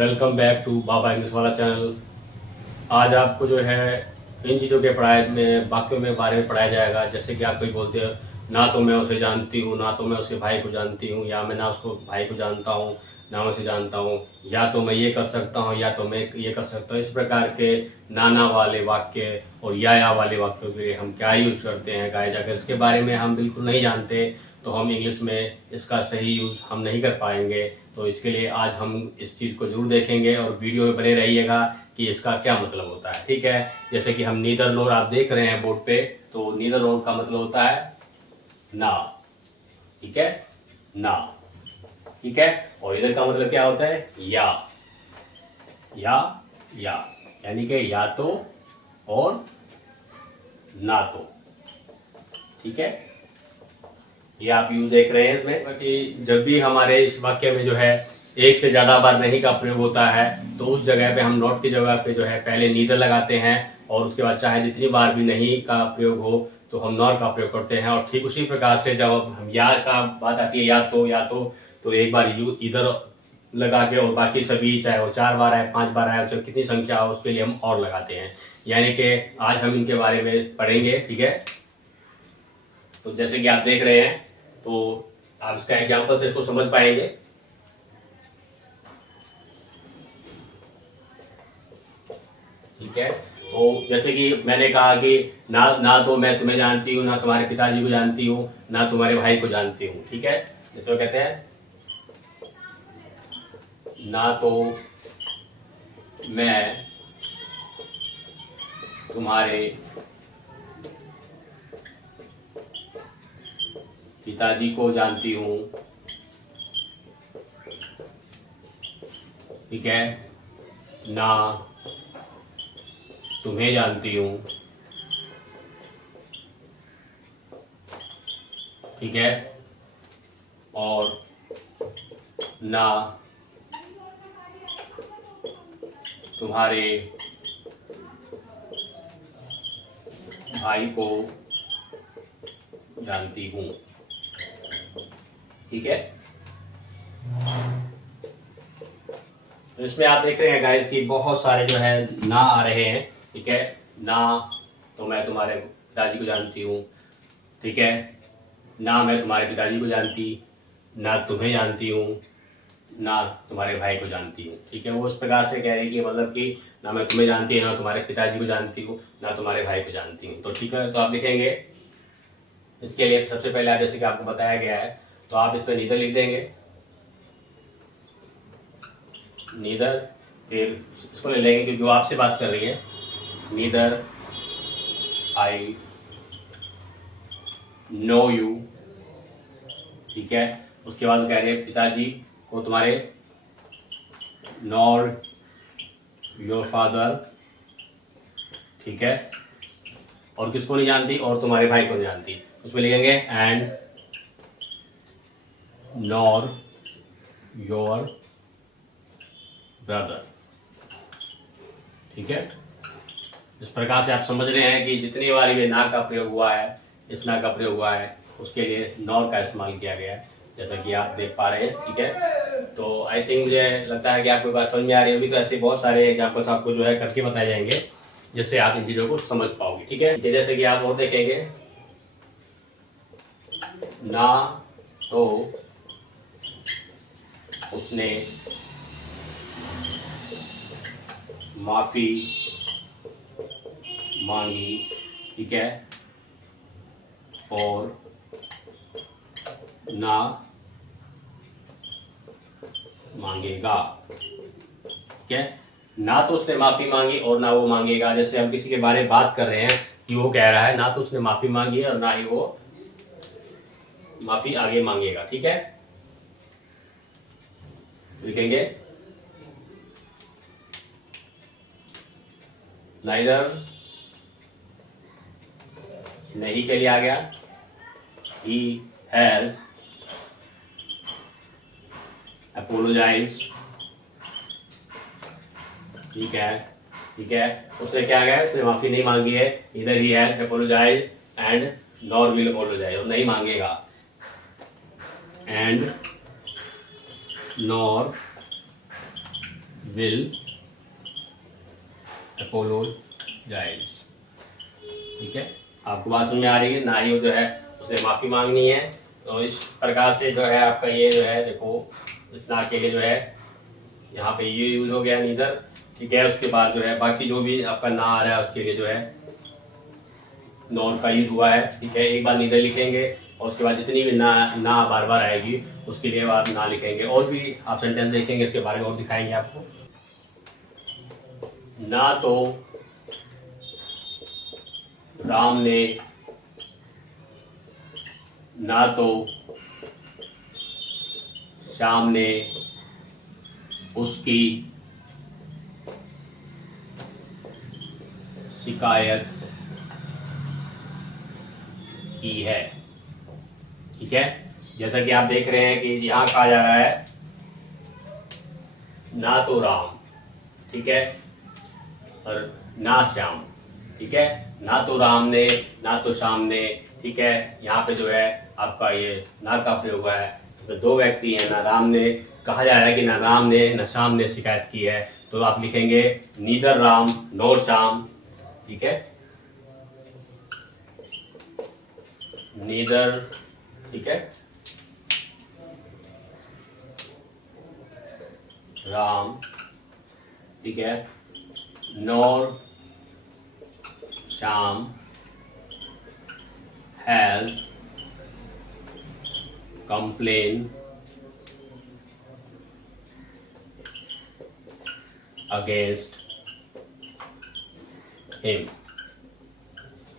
Welcome back to Baba English वाला channel. आज आपको जो है इन चीज़ों के पढ़ाई में वाक्यों में बारे में पढ़ाया जाएगा। जैसे कि आप कोई बोलते हो, ना तो मैं उसे जानती हूँ, ना तो मैं उसके भाई को जानती हूँ, या मैं ना उसको भाई को जानता हूँ, ना मैं उसे जानता हूँ, या तो मैं ये कर सकता हूँ, या तो मैं ये कर सकता हूँ। इस प्रकार के नाना वाले वाक्य और या वाले वाक्यों के लिए हम क्या यूज़ करते हैं गाइस, अगर इसके बारे में हम बिल्कुल नहीं जानते तो हम इंग्लिश में इसका सही यूज़ हम नहीं कर पाएंगे। तो इसके लिए आज हम इस चीज़ को जरूर देखेंगे और वीडियो में बने रहिएगा कि इसका क्या मतलब होता है। ठीक है, जैसे कि हम नीदर नोर आप देख रहे हैं बोर्ड पे, तो नीदर नोर का मतलब होता है ना। ठीक है, ना। ठीक है, और इधर का मतलब क्या होता है? या या यानी कि या तो और ना तो। ठीक है, ये आप यूज देख रहे हैं इसमें कि जब भी हमारे इस वाक्य में जो है एक से ज्यादा बार नहीं का प्रयोग होता है तो उस जगह पे हम नॉट की जगह पे जो है पहले नीदर लगाते हैं, और उसके बाद चाहे जितनी बार भी नहीं का प्रयोग हो तो हम नॉर का प्रयोग करते हैं। और ठीक उसी प्रकार से जब हम या का बात आती है या तो एक बार यू इधर लगा के, और बाकी सभी चाहे वो 4 बार आए, 5 बार आए, चाहे कितनी संख्या हो उसके लिए हम और लगाते हैं। यानी कि आज हम इनके बारे में पढ़ेंगे। ठीक है, तो जैसे कि आप देख रहे हैं, तो आप इसका एग्जाम्पल से इसको समझ पाएंगे। ठीक है, तो जैसे कि मैंने कहा कि ना तो मैं तुम्हें जानती हूँ, ना तुम्हारे पिताजी को जानती हूँ, ना तुम्हारे भाई को जानती हूँ। ठीक है, जैसे वो कहते हैं ना तो मैं तुम्हारे पिताजी को जानती हूँ। ठीक है, ना तुम्हें जानती हूँ। ठीक है, और ना तुम्हारे भाई को जानती हूँ। ठीक है, तो इसमें आप देख रहे हैं गाइस कि बहुत सारे जो है ना आ रहे हैं। ठीक है, ना तो मैं तुम्हारे पिताजी को जानती हूँ। ठीक है, ना मैं तुम्हारे पिताजी को जानती, ना तुम्हें जानती हूँ, ना तुम्हारे भाई को जानती हूँ। ठीक है, वो इस प्रकार से कह रही है कि मतलब कि ना मैं तुम्हें जानती हूँ, ना तुम्हारे पिताजी को जानती हूँ, ना तुम्हारे भाई को जानती हूँ। तो ठीक है, तो आप लिखेंगे इसके लिए सबसे पहले आप जैसे कि आपको बताया गया है तो आप इस पर नीदर लिख देंगे, नीदर। फिर इसको ले लेंगे क्योंकि वो आपसे बात कर रही है। Neither I know you. ठीक है, उसके बाद कह रहे हैं पिताजी को तुम्हारे, नॉर योर फादर। ठीक है, और किसको नहीं जानती? और तुम्हारे भाई को नहीं जानती। उसमें लिखेंगे एंड नॉर योर ब्रदर। ठीक है, इस प्रकार से आप समझ रहे हैं कि जितनी बार ये ना का प्रयोग हुआ है, इस ना का प्रयोग हुआ है, उसके लिए नॉर का इस्तेमाल किया गया है, जैसा कि आप देख पा रहे हैं। ठीक है, तो आई थिंक मुझे लगता है कि आपको बात समझ में आ रही होगी। तो ऐसे बहुत सारे एग्जाम्पल्स आपको जो है करके बताए जाएंगे जिससे आप इन चीज़ों को समझ पाओगे। ठीक है, जैसे कि आप और देखेंगे, ना तो उसने माफ़ी मांगी। ठीक है, और ना मांगेगा। ठीक है, ना तो उसने माफी मांगी और ना वो मांगेगा। जैसे हम किसी के बारे में बात कर रहे हैं कि वो कह रहा है ना तो उसने माफी मांगी है और ना ही वो माफी आगे मांगेगा। ठीक है, लिखेंगे नाइदर, नहीं के लिए आ गया, ही हैज अपोलोजाइज। ठीक है, ठीक है, उसने क्या गया, उसने माफी नहीं मांगी है। इधर ही has apologize and nor will apologize, और नहीं मांगेगा, एंड नॉर विल अपोलोजाइज। ठीक है, आपको बात समझ में आ रही है? ना ही वो जो है उसे माफ़ी मांगनी है। तो इस प्रकार से जो है आपका ये जो है देखो इस ना के लिए जो है यहाँ पे ये यूज हो गया नीदर। ठीक है, उसके बाद जो है बाकी जो भी आपका ना आ रहा है उसके लिए जो है नॉट का यूज हुआ है। ठीक है, एक बार नीदर लिखेंगे और उसके बाद जितनी भी ना बार बार आएगी उसके लिए आप ना लिखेंगे। और भी आप सेंटेंस देखेंगे, इसके बारे में और दिखाएंगे आपको। ना तो राम ने, ना तो श्याम ने उसकी शिकायत की है। ठीक है, जैसा कि आप देख रहे हैं कि यहाँ कहा जा रहा है ना तो राम, ठीक है, और ना श्याम। ठीक है, ना तो राम ने, ना तो श्याम ने। ठीक है, यहाँ पे जो है आपका ये ना का प्रयोग हुआ है। तो दो व्यक्ति हैं, ना राम ने, कहा जा रहा है कि ना राम ने ना श्याम ने शिकायत की है। तो आप लिखेंगे नीदर राम नोर श्याम। ठीक है, नीदर, ठीक है, राम, ठीक है, nor Shyam has complain against him।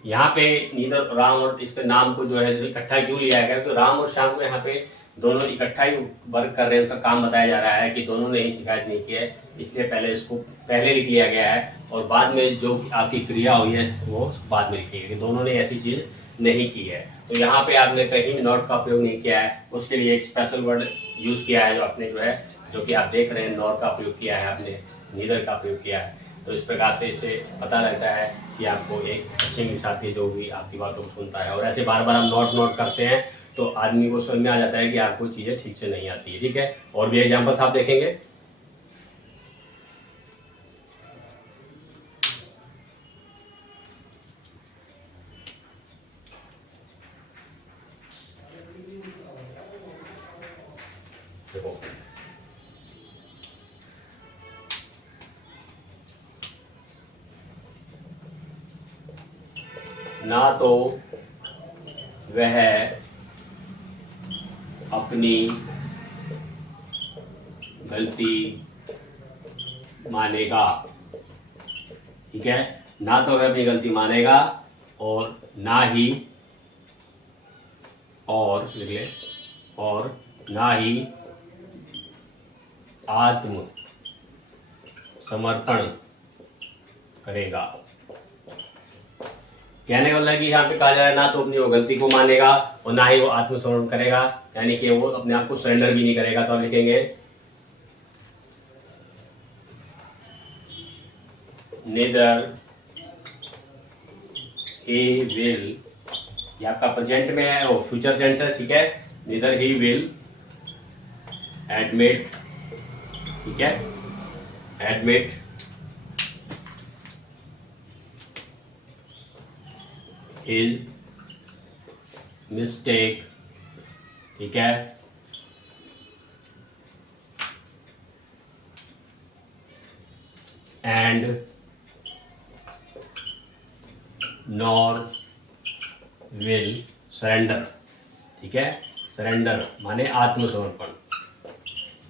यहाँ पे नीदर राम और इसके नाम को जो है इकट्ठा क्यों लिया गया? तो राम और श्याम को यहाँ पे दोनों इकट्ठा ही वर्क कर रहे हैं, उनका काम बताया जा रहा है कि दोनों ने ही शिकायत नहीं की है, इसलिए पहले इसको पहले लिख लिया गया है और बाद में जो आपकी क्रिया हुई है वो बाद में लिखी है कि दोनों ने ऐसी चीज़ नहीं की है। तो यहाँ पे आपने कहीं भी नॉट का प्रयोग नहीं किया है, उसके लिए एक स्पेशल वर्ड यूज़ किया है जो आपने जो है जो कि आप देख रहे हैं नॉट का प्रयोग किया है, आपने नीदर का प्रयोग किया है। तो इस प्रकार से इससे पता लगता है कि आपको एक अच्छे इंग्लिश आती है जो भी आपकी बातों को सुनता है। और ऐसे बार बार हम नोट करते हैं तो आदमी को समझ में आ जाता है कि आपको चीज़ें ठीक से नहीं आती है। ठीक है, और भी एग्जाम्पल्स आप देखेंगे। देखो ना तो वह अपनी गलती मानेगा। ठीक है, ना तो वह अपनी गलती मानेगा और ना ही, और लिख ले, और ना ही आत्म समर्पण करेगा। कहने का मतलब कि यहाँ पे कहा जा रहा है ना तो अपनी वो गलती को मानेगा और ना ही वो आत्मसमर्पण करेगा, यानी कि वो अपने आप को सरेंडर भी नहीं करेगा। तो हम लिखेंगे नेदर ही विल, ये आपका प्रेजेंट में है और फ्यूचर टेंस है। ठीक है, नेदर ही विल एडमिट, ठीक है, एडमिट his mistake, ठीक है, and nor will surrender। ठीक है, सरेंडर माने आत्मसमर्पण,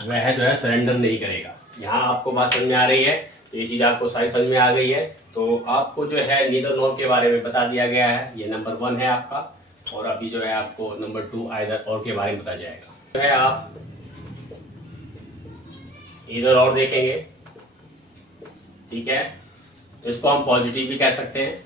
वह जो है सरेंडर नहीं करेगा। यहाँ आपको बात समझ में आ रही है? ये चीज़ आपको सारी समझ में आ गई है। तो आपको जो है नीदर नॉर के बारे में बता दिया गया है, ये नंबर 1 है आपका। और अभी जो है आपको नंबर 2 आइदर और के बारे में बताया जाएगा। जो है आप इधर और देखेंगे। ठीक है, इसको हम पॉजिटिव भी कह सकते हैं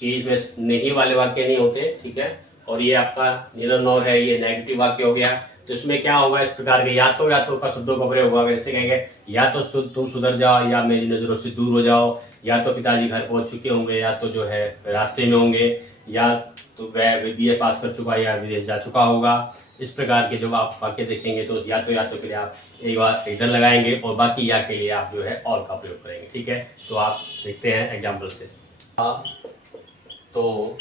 कि इसमें नहीं वाले वाक्य नहीं होते। ठीक है, और ये आपका नीदर नॉर है, ये नेगेटिव वाक्य हो गया। तो इसमें क्या होगा, इस प्रकार के या तो का शब्दों का प्रयोग होगा। जैसे कहेंगे या तो तुम सुधर जाओ, या मेरी नज़रों से दूर हो जाओ, या तो पिताजी घर पहुंच चुके होंगे, या तो जो है रास्ते में होंगे, या तो वह बीए पास कर चुका या विदेश जा चुका होगा। इस प्रकार के जब आप वाक्य देखेंगे तो या तो के लिए आप एक बार इधर लगाएंगे और बाकी या के लिए आप जो है और का प्रयोग करेंगे। ठीक है, तो आप देखते हैं एग्जाम्पल से। तो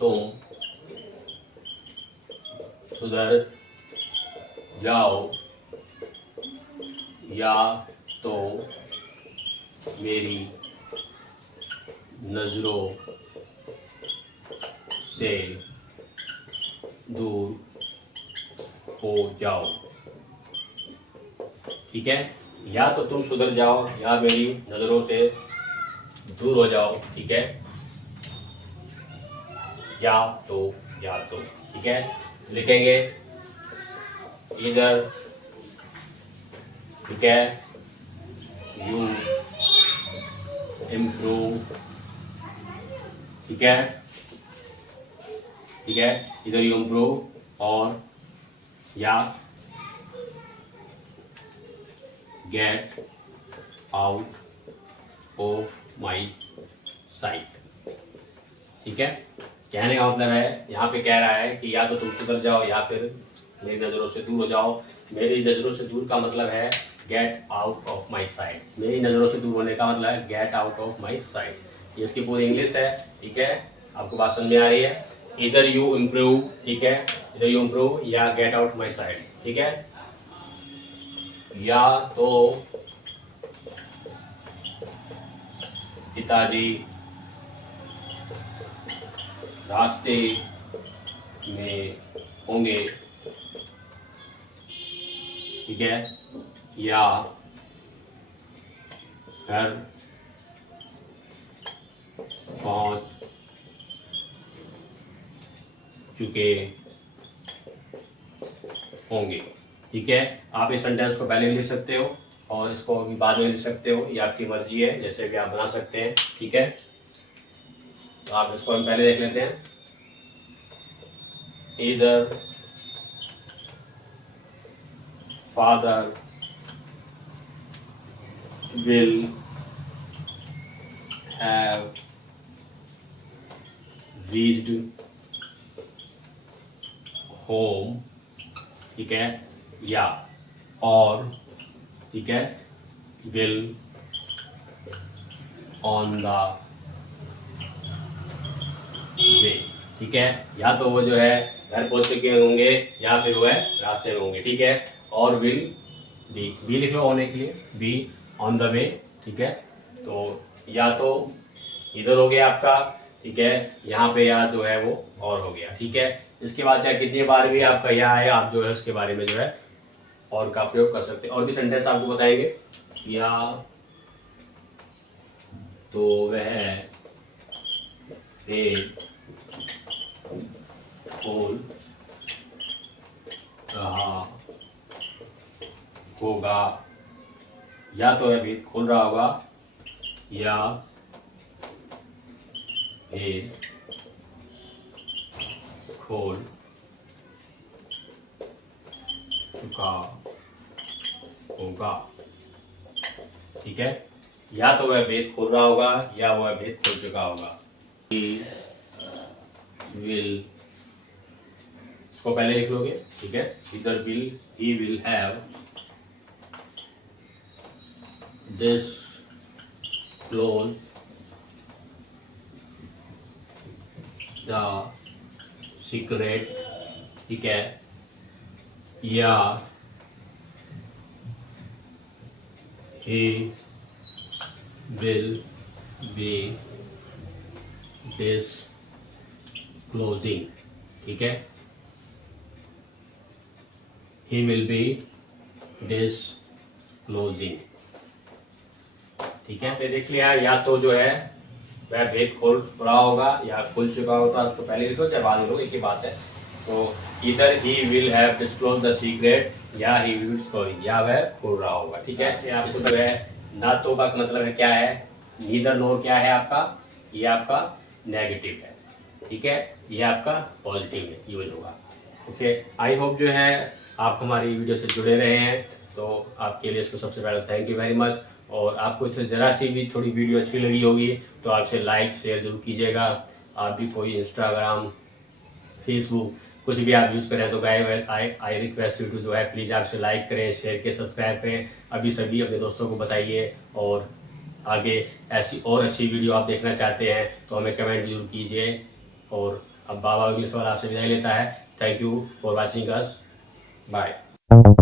तुम सुधर जाओ या तो मेरी नज़रों से दूर हो जाओ। ठीक है, या तो तुम सुधर जाओ या मेरी नज़रों से दूर हो जाओ। ठीक है, या तो ठीक है, लिखेंगे इधर। ठीक है, यू इम्प्रूव। ठीक है, इधर यू इम्प्रूव और या get out of my site. ठीक है, कहने का मतलब है यहाँ पे कह रहा है कि या तो तुम सुधर जाओ या फिर मेरी नज़रों से दूर हो जाओ। मेरी नज़रों से दूर का मतलब है get out of my site. मेरी नज़रों से दूर होने का मतलब है get out of my site. ये इसकी पूरी इंग्लिश है। ठीक है, आपको बात समझ में आ रही है। इधर यू इम्प्रूव। ठीक है, इधर यू इम्प्रूव या गेट आउट माई साइट। ठीक है, या तो पिताजी रास्ते में होंगे। ठीक है, या घर पहुंच चुके होंगे। ठीक है, आप इस सेंटेंस को पहले लिख सकते हो और इसको अभी बाद में लिख सकते हो, ये आपकी मर्जी है, जैसे भी आप बना सकते हैं। ठीक है, तो आप इसको हम पहले देख लेते हैं। इधर father will have reached home। ठीक है, या और ठीक है will on the way। ठीक है, या तो वो जो है घर पहुंच चुके होंगे या फिर वो है रास्ते में होंगे। ठीक है, और विल बी लिख लो होने के लिए, बी ऑन द वे। ठीक है, तो या तो इधर हो गया आपका। ठीक है, यहाँ पे या जो है वो और हो गया। ठीक है, इसके बाद चाहे कितनी बार भी आपका या है, आप जो है उसके बारे में जो है और का प्रयोग कर सकते हैं। और भी सेंटेंस आपको बताएंगे। या तो वह एक खोल रहा होगा, या तो वह भेद खोल रहा होगा या भेद खोल चुका होगा। ठीक है, या तो वह भेद खोल रहा होगा या वह भेद खोल चुका होगा। He will, इसको पहले लिख लोगे। ठीक है, इधर will, he will have disclosed the secret। ठीक है, या he will be disclosing। ठीक है, he will be disclosing। ठीक है, तो देख लिया, या तो जो है वह भेद खोल रहा होगा या खुल चुका होगा। तो पहले लिखो चाहे बाद में लिखो, एक ही बात है। तो इधर he will have disclose the secret या ही विल डिस्क्लोज, या वह खोल रहा होगा। ठीक है, यहाँ पे मतलब है ना तो का मतलब है क्या है, नीदर नोर क्या है आपका, ये आपका नेगेटिव है। ठीक है, ये आपका पॉजिटिव है, यूज होगा। ओके, आई होप जो है आप हमारी वीडियो से जुड़े रहे हैं, तो आपके लिए इसको सबसे पहले थैंक यू वेरी मच। और आपको इससे ज़रा सी भी थोड़ी वीडियो अच्छी लगी होगी तो आपसे लाइक शेयर जरूर कीजिएगा। आप भी कोई इंस्टाग्राम, फेसबुक कुछ भी आप यूज़ करें तो आई रिक्वेस्ट यू टू जो है प्लीज़ आपसे लाइक करें, शेयर करें, सब्सक्राइब करें। अभी सभी अपने दोस्तों को बताइए, और आगे ऐसी और अच्छी वीडियो आप देखना चाहते हैं तो हमें कमेंट जरूर कीजिए। और अब बाबा इंग्लिश वाला आपसे विदाई लेता है। Thank you for watching us. Bye.